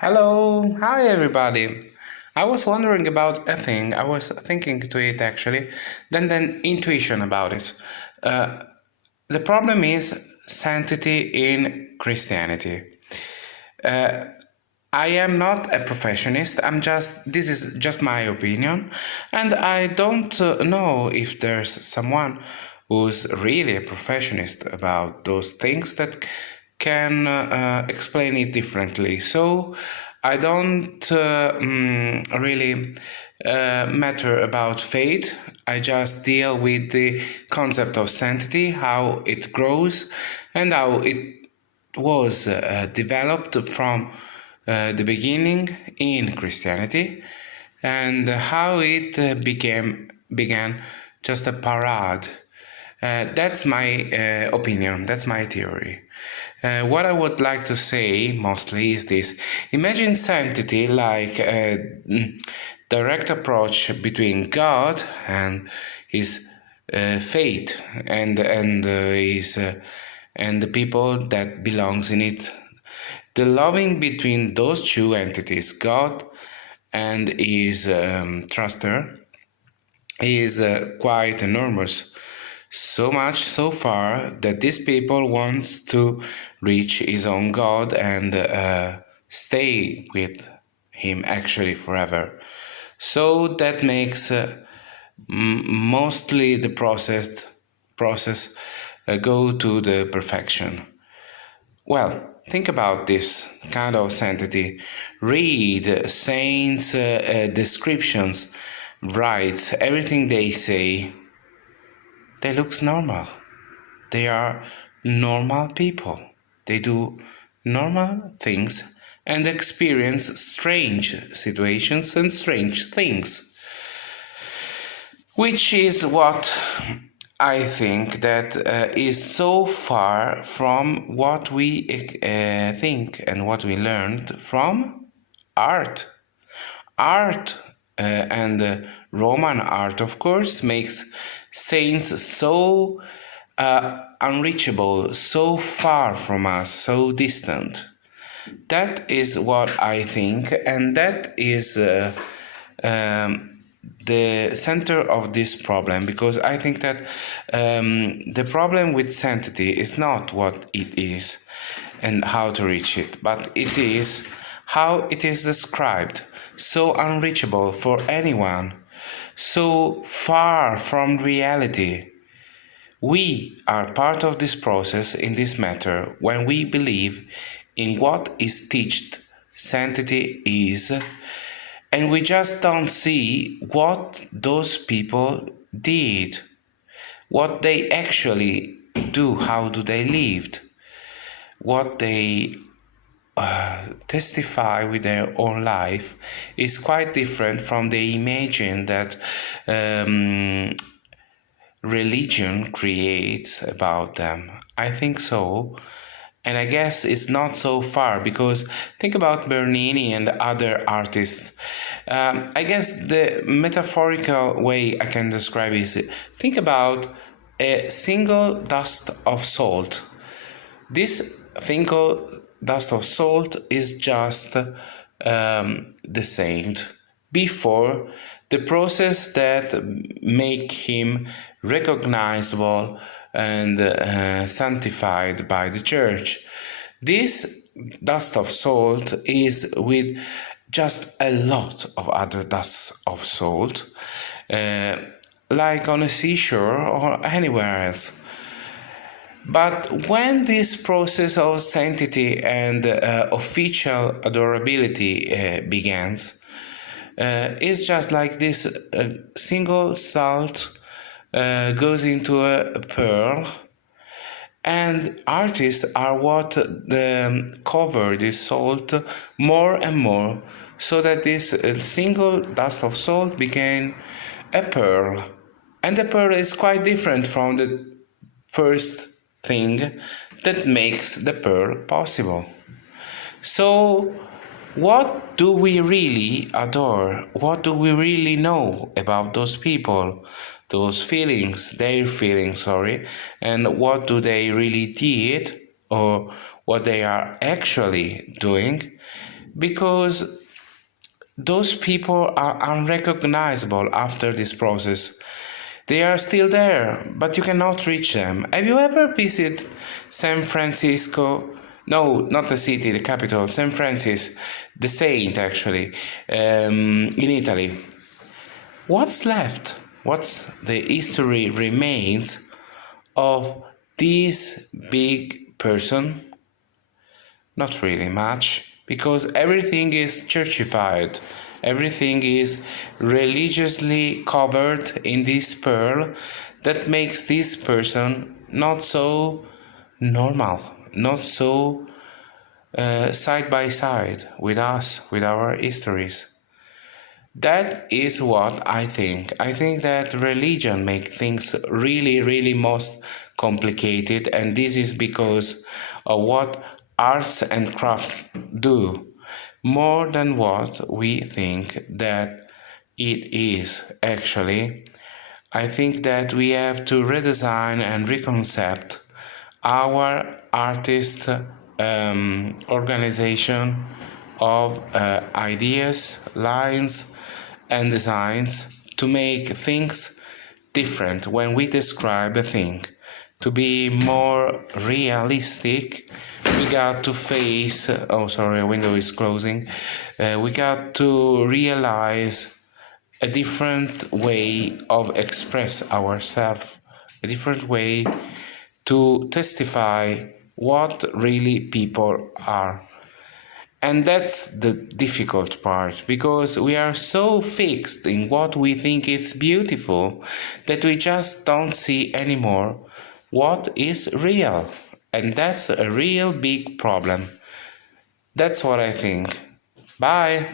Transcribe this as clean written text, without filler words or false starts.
Hello, hi everybody. I was wondering about a thing. I was thinking to it actually, then intuition about it. Uh, the problem is sanctity in Christianity. Uh, I am not a professionist. This is just my opinion, and I don't know if there's someone who's really a professionist about those things that can explain it differently. So I don't really matter about faith. I just deal with the concept of sanctity, how it grows, and how it was developed from the beginning in Christianity, and how it began just a parade. That's my opinion. That's my theory. What I would like to say mostly is this: imagine sanctity like a direct approach between God and His faith and the people that belongs in it. The loving between those two entities, God and his truster, is quite enormous. So much so far that these people wants to reach his own God and stay with him actually forever. So that makes mostly the process go to the perfection. Well, think about this kind of sanctity. Read saints' descriptions, writes everything they say. They looks normal. They are normal people. They do normal things and experience strange situations and strange things, which is what I think that is so far from what we think and what we learned from art. Art and Roman art, of course, makes saints so unreachable, so far from us, so distant. That is what I think, and that is the center of this problem, because I think that the problem with sanctity is not what it is and how to reach it, but it is how it is described, so unreachable for anyone, so far from reality. We are part of this process in this matter when we believe in what is taught sanctity is, and we just don't see what those people did, what they actually do, how do they lived, what they testify with their own life is quite different from the imagine that religion creates about them. I think so. And I guess it's not so far, because think about Bernini and other artists. I guess the metaphorical way I can describe is, think about a single dust of salt. This single dust of salt is just the saint before the process that make him recognizable and sanctified by the church. This dust of salt is with just a lot of other dusts of salt, like on a seashore or anywhere else. But when this process of sanctity and official adorability begins, it's just like this single salt goes into a pearl, and artists are what cover this salt more and more, so that this single dust of salt became a pearl. And the pearl is quite different from the first thing that makes the pearl possible. So, what do we really adore? What do we really know about those people, those feelings, their feelings, and what do they really did, or what they are actually doing? because those people are unrecognizable after this process. They are still there, but you cannot reach them. Have you ever visited San Francisco? No, not the city, the capital, San Francis, the saint actually, in Italy. What's left? What's the history remains of this big person? Not really much, because everything is churchified, everything is religiously covered in this pearl that makes this person not so normal, not so side by side with us, with our histories. That is what I think. I think that religion makes things really, really most complicated, and this is because of what arts and crafts do, more than what we think that it is actually. I think that we have to redesign and reconcept our artist organization of ideas, lines, and designs to make things different when we describe a thing. To be more realistic, we got to face, oh sorry, a window is closing, we got to realize a different way of express ourselves, a different way to testify what really people are. And that's the difficult part, because we are so fixed in what we think is beautiful that we just don't see anymore what is real. And that's a real big problem. That's what I think. Bye.